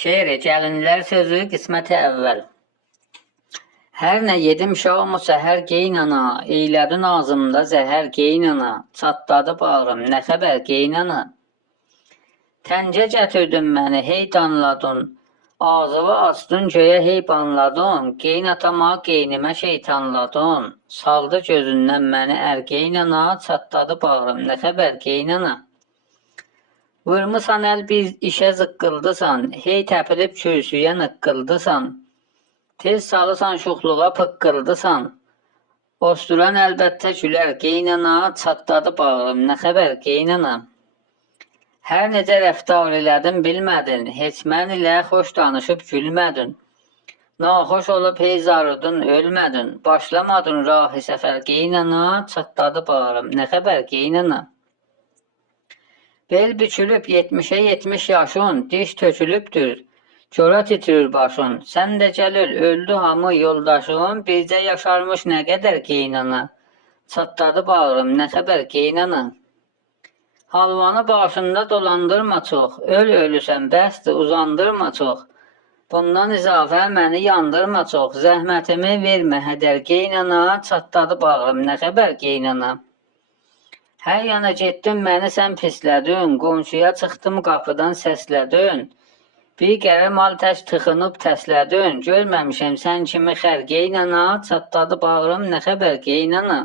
Şeiri Gəlinlər sözü qisməti əvvəl. Hər nə yedim şam o səhər geynana, eylədi nazımda zəhər geynana, çatladı bağrım, nə xəbər geynana. Təncə gətirdin məni, hey danladın, ağzıva açdın göyə hey banladın, geyn atama geynimə şeytanladın, saldı gözündən məni ər geynana, çatladı bağrım, nə xəbər geynana. Vurmusan əl bir işə zıqqıldısan, hey təpilib kürsüyə nıqqıldısan, tez salısan şuxluğa pıqqıldısan, osturan əlbəttə gülər geynana, çatladı bağrım, nə xəbər geynana. Hər necə rəftar elədin bilmədin, heç mən ilə xoş danışıb gülmədin, naxoş olub hey zarıdın ölmədin, başlamadın rahi səfər geynana, çatladı bağrım, nə xəbər geynana. Bel bükülüb 70'e 70 yaşın, diş tökülübdür, çora titrir başın. Sən də gəlir, öldü hamı yoldaşın, bircə yaşarmış nə qədər geynana. Çatladı bağrım, nə xəbər geynana. Halvanı başında dolandırma çox, ölüsən bəsdir, uzandırma çox. Bundan izafə məni yandırma çox, zəhmətimi vermə hədər geynana, çatladı bağrım, nə xəbər geynana. Hər yana getdim, məni sən pislədin, qonşuya çıxdım, qapıdan səslədin. Bir qərə mal tək tıxınıb təslədin, görməmişəm sən kimi xər geynana, çatladı bağrım, nə xəbər geynana.